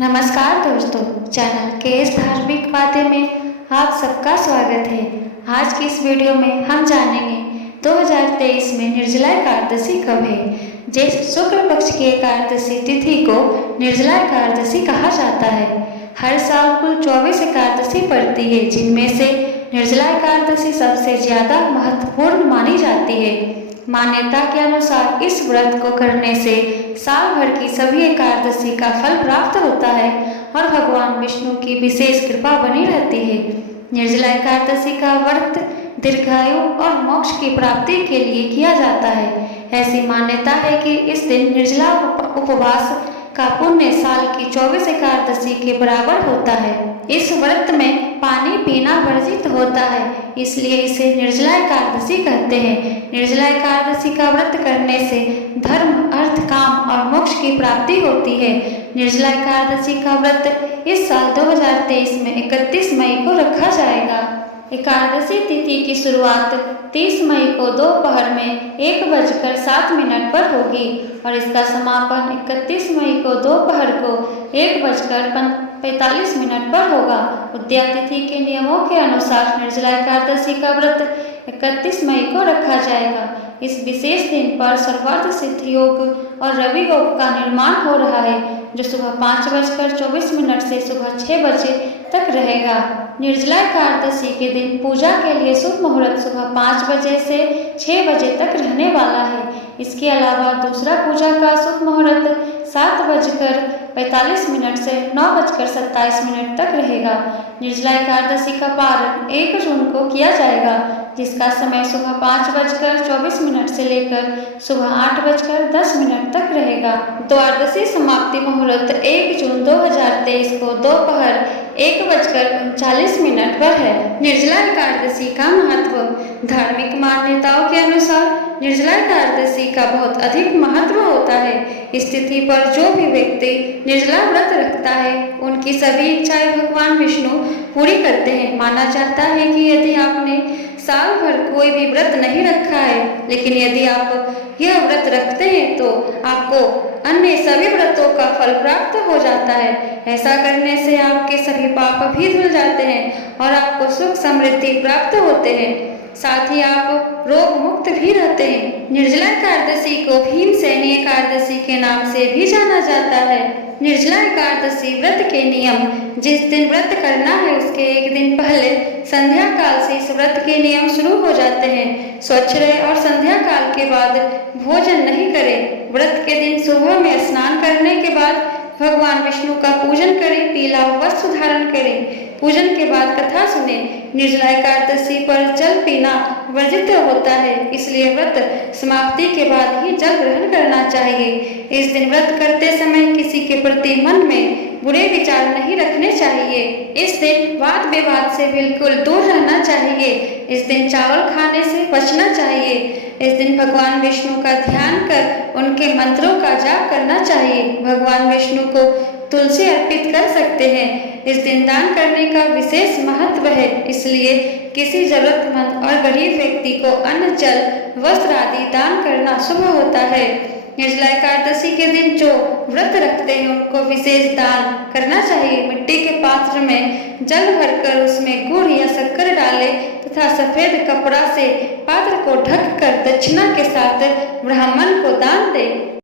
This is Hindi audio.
नमस्कार दोस्तों, चैनल केएस धार्मिक बातें में आप सबका स्वागत है। आज की इस वीडियो में हम जानेंगे 2023 में निर्जला एकादशी कब है। ज्येष्ठ शुक्ल पक्ष की एकादशी तिथि को निर्जला एकादशी कहा जाता है। हर साल कुल 24 एकादशी पड़ती है, जिनमें से निर्जला एकादशी सबसे ज्यादा महत्वपूर्ण मानी जाती है। मान्यता के अनुसार इस व्रत को करने से साल भर की सभी एकादशी का फल प्राप्त होता है और भगवान विष्णु की विशेष कृपा बनी रहती है। निर्जला एकादशी का व्रत दीर्घायु और मोक्ष की प्राप्ति के लिए किया जाता है। ऐसी मान्यता है कि इस दिन निर्जला उपवास का पुण्य साल की 24 एकादशी के बराबर होता है। इस व्रत में पानी पीना वर्जित होता है, इसलिए इसे निर्जला एकादशी कहते हैं। निर्जला एकादशी का व्रत करने से धर्म, अर्थ, काम और मोक्ष की प्राप्ति होती है। निर्जला एकादशी का व्रत इस साल 2023 में 31 मई को रखा जाएगा। एकादशी तिथि की शुरुआत 30 मई को दोपहर में 1:07 पर होगी और इसका समापन 31 मई को दोपहर को 1:45 पर होगा। उदया तिथि के नियमों के अनुसार निर्जला एकादशी का व्रत 31 मई को रखा जाएगा। इस विशेष दिन पर सर्वार्थ सिद्धि योग और रवि योग का निर्माण हो रहा है, जो सुबह 5:24 से सुबह 6 बजे तक रहेगा। निर्जला एकादशी के दिन पूजा के लिए शुभ मुहूर्त सुबह 5 बजे से 6 बजे तक रहने वाला है। इसके अलावा दूसरा पूजा का शुभ मुहूर्त 7:45 से 9:27 तक रहेगा। निर्जला एकादशी का पारण 1 जून को किया जाएगा, जिसका समय सुबह 5:24 से लेकर सुबह 8:10 तक रहेगा। द्वादशी समाप्ति मुहूर्त 1 जून 2023 को दोपहर 1:39 पर है। निर्जला एकादशी का महत्व। धार्मिक मान्यताओं के अनुसार निर्जला एकादशी का बहुत अधिक महत्व होता है। इस तिथि पर जो भी व्यक्ति निर्जला व्रत रखता है, उनकी सभी इच्छाएं भगवान विष्णु पूरी करते हैं। माना जाता है कि यदि आपने साल भर कोई भी व्रत नहीं रखा है, लेकिन यदि आप यह व्रत रखते हैं तो आपको अन्य सभी व्रतों का फल प्राप्त हो जाता है। ऐसा करने से आपके सभी पाप भी धुल जाते हैं और आपको सुख समृद्धि प्राप्त होते हैं। साथ ही आप रोग मुक्त भी रहते हैं। निर्जला एकादशी को भीमसेनी एकादशी के नाम से भी जाना जाता है। निर्जला एकादशी व्रत के नियम। जिस दिन व्रत करना है उसके एक दिन पहले संध्या काल से इस व्रत के नियम शुरू हो जाते हैं। स्वच्छ रहे और संध्या काल के बाद भोजन नहीं करें। व्रत के दिन सुबह में स्नान करने के बाद भगवान विष्णु का पूजन करें, पीला वस्त्र धारण करें। पूजन के बाद कथा सुने। निर्जला एकादशी पर जल पीना वर्जित होता है, इसलिए व्रत समाप्ति के बाद ही जल ग्रहण करना चाहिए। इस दिन व्रत करते समय किसी के प्रति मन में बुरे विचार नहीं रखने चाहिए। इस दिन वाद विवाद से बिल्कुल दूर रहना चाहिए। इस दिन चावल खाने से बचना चाहिए। इस दिन भगवान विष्णु का ध्यान कर उनके मंत्रों का जाप करना चाहिए। भगवान विष्णु को तुलसी अर्पित कर सकते हैं। इस दिन दान करने का विशेष महत्व है, इसलिए किसी जरूरतमंद और गरीब व्यक्ति को अन्न, जल, वस्त्र आदि दान करना शुभ होता है। निर्जला एकादशी के दिन जो व्रत रखते हैं उनको विशेष दान करना चाहिए। मिट्टी के पात्र में जल भरकर उसमें गुड़ या शक्कर डालें तथा सफेद कपड़ा से पात्र को ढक कर दक्षिणा के साथ ब्राह्मण को दान दें।